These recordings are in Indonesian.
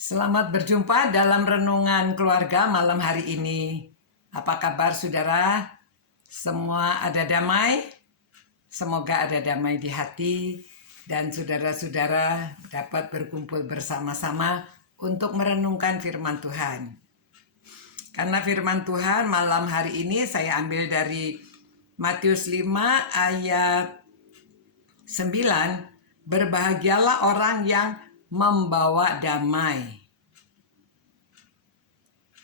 Selamat berjumpa dalam renungan keluarga malam hari ini. Apa kabar saudara? Semua ada damai? Semoga ada damai di hati dan saudara-saudara dapat berkumpul bersama-sama untuk merenungkan firman Tuhan. Karena firman Tuhan malam hari ini saya ambil dari Matius 5 ayat 9. Berbahagialah orang yang membawa damai,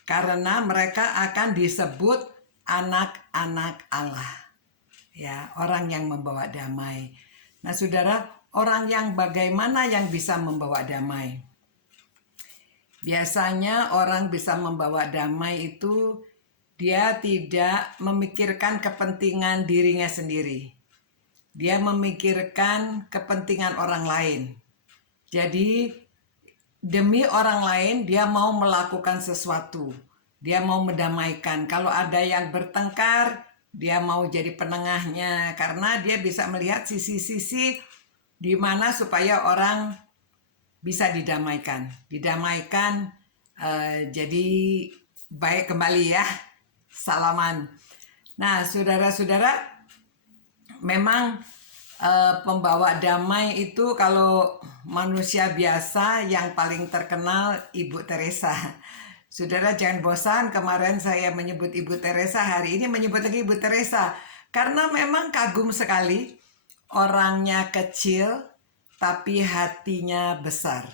karena mereka akan disebut anak-anak Allah. Ya, orang yang membawa damai. Nah, saudara, orang yang bagaimana yang bisa membawa damai? Biasanya orang bisa membawa damai itu dia tidak memikirkan kepentingan dirinya sendiri. Dia memikirkan kepentingan orang lain. Jadi demi orang lain dia mau melakukan sesuatu. Dia mau mendamaikan. Kalau ada yang bertengkar, dia mau jadi penengahnya karena dia bisa melihat sisi-sisi di mana supaya orang bisa didamaikan. Jadi baik kembali ya. Salaman. Nah, saudara-saudara, memang pembawa damai itu kalau manusia biasa yang paling terkenal Ibu Teresa. Saudara jangan bosan, kemarin saya menyebut Ibu Teresa, hari ini menyebut lagi Ibu Teresa. Karena memang kagum sekali, orangnya kecil tapi hatinya besar.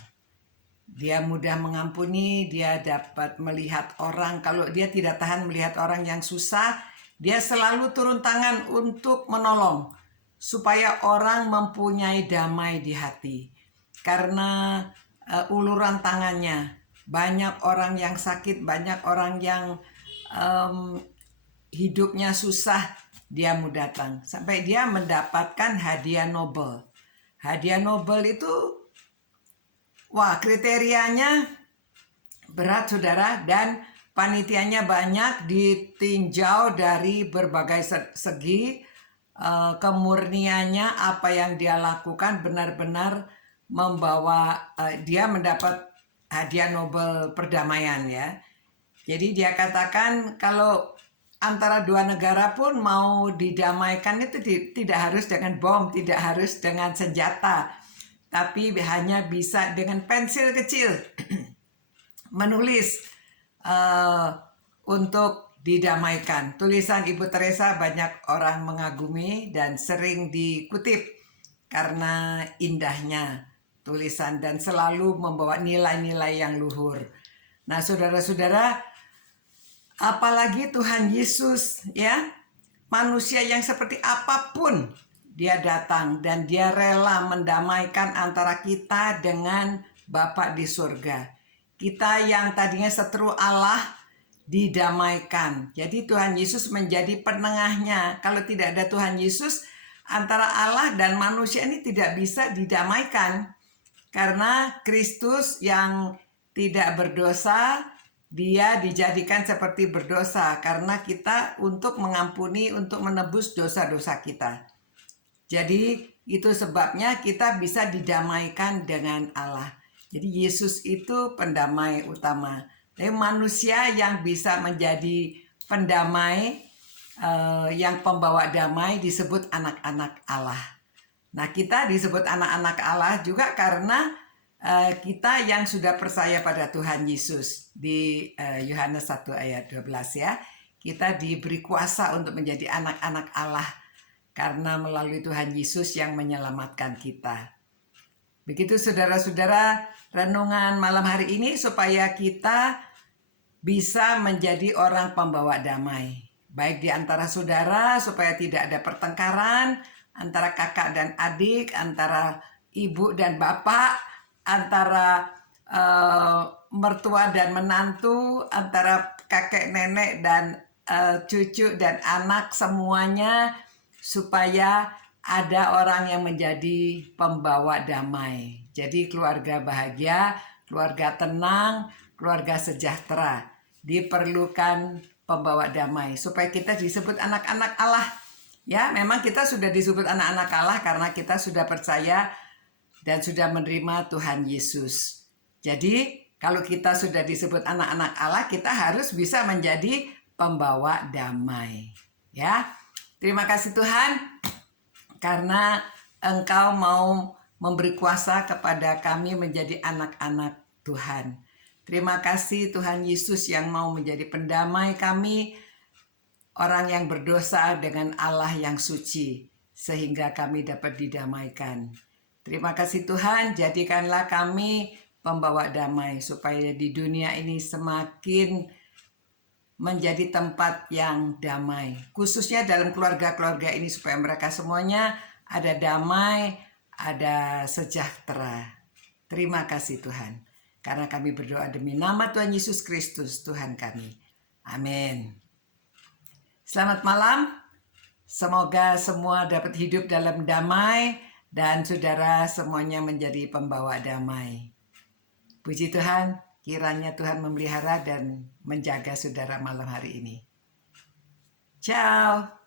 Dia mudah mengampuni, dia dapat melihat orang. Kalau dia tidak tahan melihat orang yang susah, dia selalu turun tangan untuk menolong. Supaya orang mempunyai damai di hati. Karena uluran tangannya. Banyak orang yang sakit, banyak orang yang hidupnya susah, dia mau datang. Sampai dia mendapatkan hadiah Nobel. Hadiah Nobel itu, wah, kriterianya berat saudara, dan panitianya banyak, ditinjau dari berbagai segi. Kemurniannya, apa yang dia lakukan benar-benar membawa dia mendapat hadiah Nobel perdamaian ya. Jadi dia katakan kalau antara dua negara pun mau didamaikan itu tidak harus dengan bom, tidak harus dengan senjata, tapi hanya bisa dengan pensil kecil menulis untuk didamaikan. Tulisan Ibu Teresa banyak orang mengagumi dan sering dikutip karena indahnya tulisan dan selalu membawa nilai-nilai yang luhur. Nah, saudara-saudara, apalagi Tuhan Yesus ya, manusia yang seperti apapun dia datang dan dia rela mendamaikan antara kita dengan Bapa di surga. Kita yang tadinya seteru Allah didamaikan. Jadi Tuhan Yesus menjadi penengahnya. Kalau tidak ada Tuhan Yesus, antara Allah dan manusia ini tidak bisa didamaikan. Karena Kristus yang tidak berdosa, dia dijadikan seperti berdosa. Karena kita untuk mengampuni, untuk menebus dosa-dosa kita. Jadi itu sebabnya kita bisa didamaikan dengan Allah. Jadi Yesus itu pendamai utama. Tapi manusia yang bisa menjadi pendamai, yang pembawa damai disebut anak-anak Allah. Nah, kita disebut anak-anak Allah juga karena kita yang sudah percaya pada Tuhan Yesus. Di Yohanes 1 ayat 12 ya. Kita diberi kuasa untuk menjadi anak-anak Allah karena melalui Tuhan Yesus yang menyelamatkan kita. Begitu saudara-saudara, renungan malam hari ini supaya kita bisa menjadi orang pembawa damai. Baik di antara saudara supaya tidak ada pertengkaran antara kakak dan adik, antara ibu dan bapak, antara mertua dan menantu, antara kakek nenek dan cucu dan anak, semuanya supaya ada orang yang menjadi pembawa damai. Jadi keluarga bahagia, keluarga tenang, keluarga sejahtera. Diperlukan pembawa damai supaya kita disebut anak-anak Allah. Ya, memang kita sudah disebut anak-anak Allah karena kita sudah percaya dan sudah menerima Tuhan Yesus. Jadi Kalau kita sudah disebut anak-anak Allah, kita harus bisa menjadi pembawa damai. Ya, terima kasih Tuhan karena Engkau mau memberi kuasa kepada kami menjadi anak-anak Tuhan. Terima kasih Tuhan Yesus yang mau menjadi pendamai kami, orang yang berdosa dengan Allah yang suci, sehingga kami dapat didamaikan. Terima kasih Tuhan, jadikanlah kami pembawa damai supaya di dunia ini semakin menjadi tempat yang damai. Khususnya dalam keluarga-keluarga ini supaya mereka semuanya ada damai, ada sejahtera. Terima kasih Tuhan. Karena kami berdoa demi nama Tuhan Yesus Kristus Tuhan kami. Amin. Selamat malam. Semoga semua dapat hidup dalam damai dan saudara semuanya menjadi pembawa damai. Puji Tuhan, kiranya Tuhan memelihara dan menjaga saudara malam hari ini. Ciao.